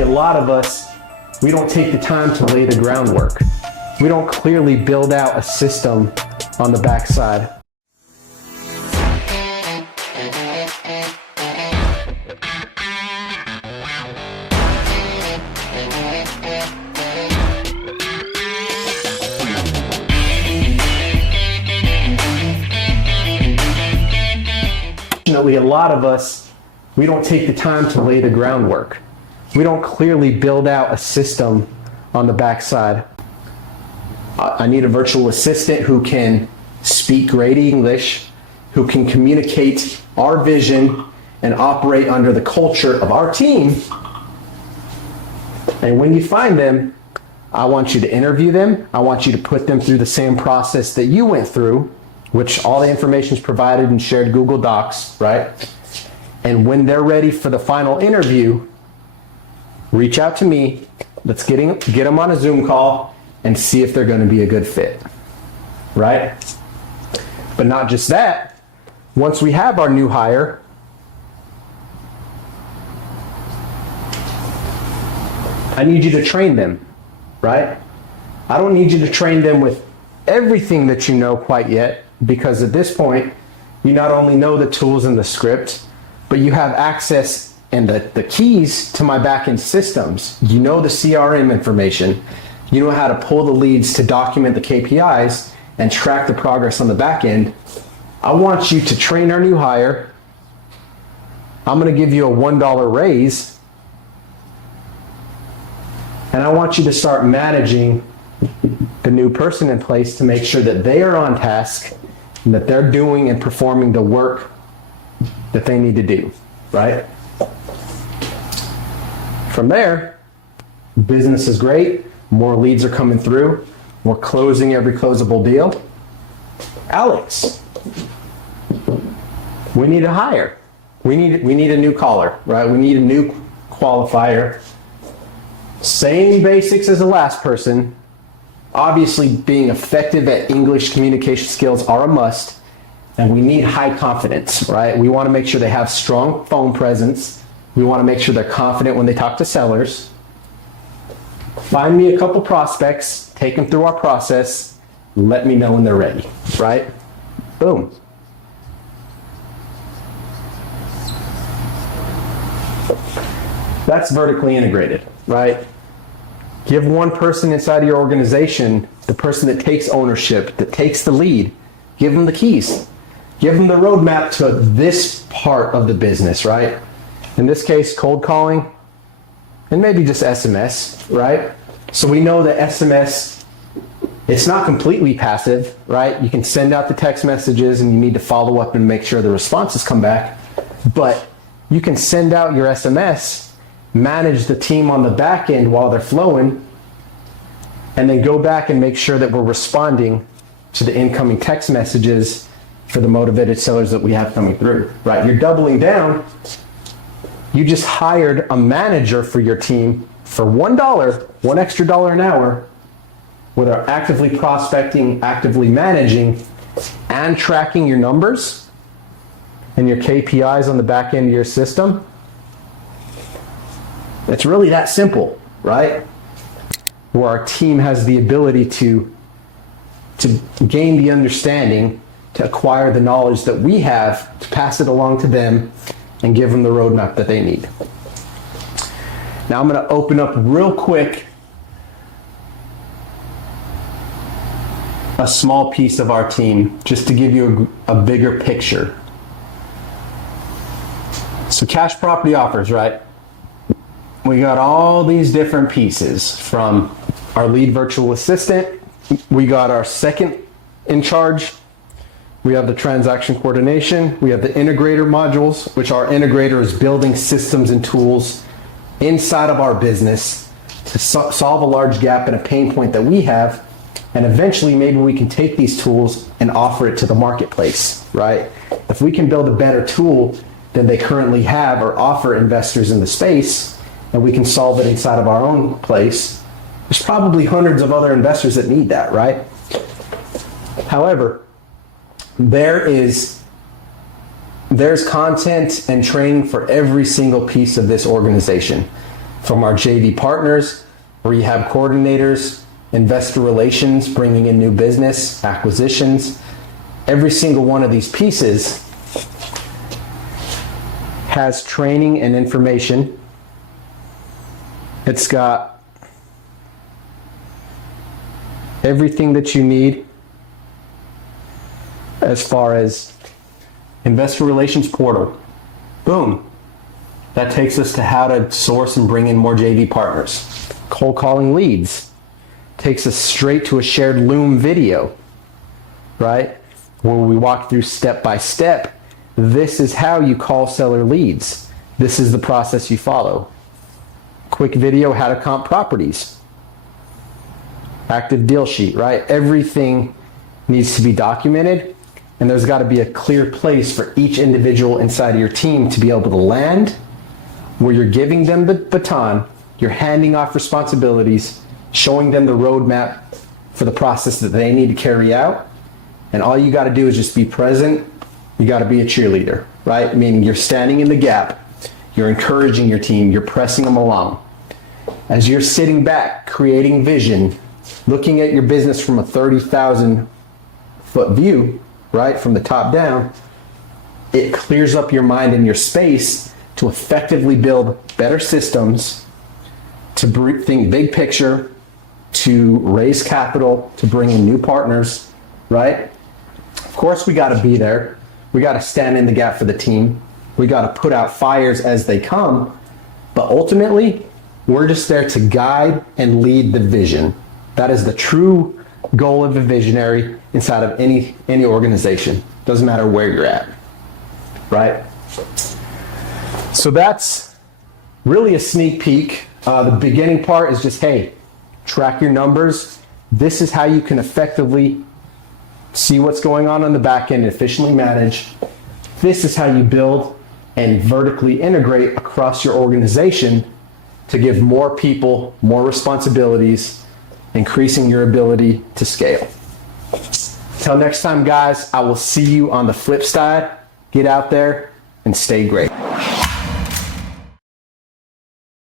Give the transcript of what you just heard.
Unfortunately, a lot of us, we don't take the time to lay the groundwork. We don't clearly build out a system on the backside. Unfortunately, a lot of us, we don't take the time to lay the groundwork. We don't clearly build out a system on the backside. I need a virtual assistant who can speak great English, who can communicate our vision and operate under the culture of our team. And when you find them, I want you to interview them. I want you to put them through the same process that you went through, which all the information is provided in shared Google Docs, right? And when they're ready for the final interview, reach out to me. Let's get them on a Zoom call and see if they're going to be a good fit, right? But not just that. Once we have our new hire, I need you to train them, right? I don't need you to train them with everything that you know quite yet, because at this point, you not only know the tools and the script, but you have access and the keys to my backend systems. You know the CRM information. You know how to pull the leads to document the KPIs and track the progress on the back end. I want you to train our new hire. I'm going to give you a $1 raise. And I want you to start managing the new person in place to make sure that they are on task and that they're doing and performing the work that they need to do, right? From there, business is great. More leads are coming through. We're closing every closable deal. Alex, we need a hire. We need a new caller, right? We need a new qualifier. Same basics as the last person. Obviously, being effective at English communication skills are a must, and we need high confidence, right? We want to make sure they have strong phone presence. We want to make sure they're confident when they talk to sellers. Find me a couple prospects, take them through our process, let me know when they're ready, right? Boom. That's vertically integrated, right? Give one person inside of your organization, the person that takes ownership, that takes the lead, give them the keys. Give them the roadmap to this part of the business, right? In this case, cold calling, and maybe just SMS, right? So we know that SMS, it's not completely passive, right? You can send out the text messages and you need to follow up and make sure the responses come back. But you can send out your SMS, manage the team on the back end while they're flowing, and then go back and make sure that we're responding to the incoming text messages for the motivated sellers that we have coming through, right? You're doubling down. You just hired a manager for your team for $1, one extra dollar an hour, with our actively prospecting, actively managing, and tracking your numbers and your KPIs on the back end of your system. It's really that simple, right? Where our team has the ability to gain the understanding, to acquire the knowledge that we have, to pass it along to them and give them the roadmap that they need. Now I'm going to open up real quick a small piece of our team just to give you a bigger picture. So cash property offers, right? We got all these different pieces, from our lead virtual assistant. We got our second in charge. We have the transaction coordination. We have the integrator modules, which our integrator is building systems and tools inside of our business to solve a large gap and a pain point that we have. And eventually, maybe we can take these tools and offer it to the marketplace, right? If we can build a better tool than they currently have or offer investors in the space, and we can solve it inside of our own place, there's probably hundreds of other investors that need that, right? However, there's content and training for every single piece of this organization. from our JV partners, where you have coordinators, investor relations, bringing in new business, acquisitions. Every single one of these pieces has training and information. It's got everything that you need as far as investor relations portal. Boom. That takes us to how to source and bring in more JV partners. Cold calling leads takes us straight to a shared Loom video, right? Where we walk through step by step. This is how you call seller leads. This is the process you follow. Quick video, how to comp properties. Active deal sheet, right? Everything needs to be documented, and there's got to be a clear place for each individual inside of your team to be able to land, where you're giving them the baton, you're handing off responsibilities, showing them the roadmap for the process that they need to carry out, and all you got to do is just be present. You got to be a cheerleader, right? Meaning you're standing in the gap, you're encouraging your team, you're pressing them along. As you're sitting back, creating vision, looking at your business from a 30,000 foot view, right, from the top down, it clears up your mind and your space to effectively build better systems, to think big picture, to raise capital, to bring in new partners, right? Of course, we got to be there. We got to stand in the gap for the team. We got to put out fires as they come. But ultimately, we're just there to guide and lead the vision. That is the true goal of a visionary inside of any organization. Doesn't matter where you're at, right? So that's really a sneak peek. The beginning part is just, hey, track your numbers. This is how you can effectively see what's going on the back end and efficiently manage. This is how you build and vertically integrate across your organization to give more people more responsibilities, increasing your ability to scale. Till next time, guys, I will see you on the flip side. Get out there and stay great.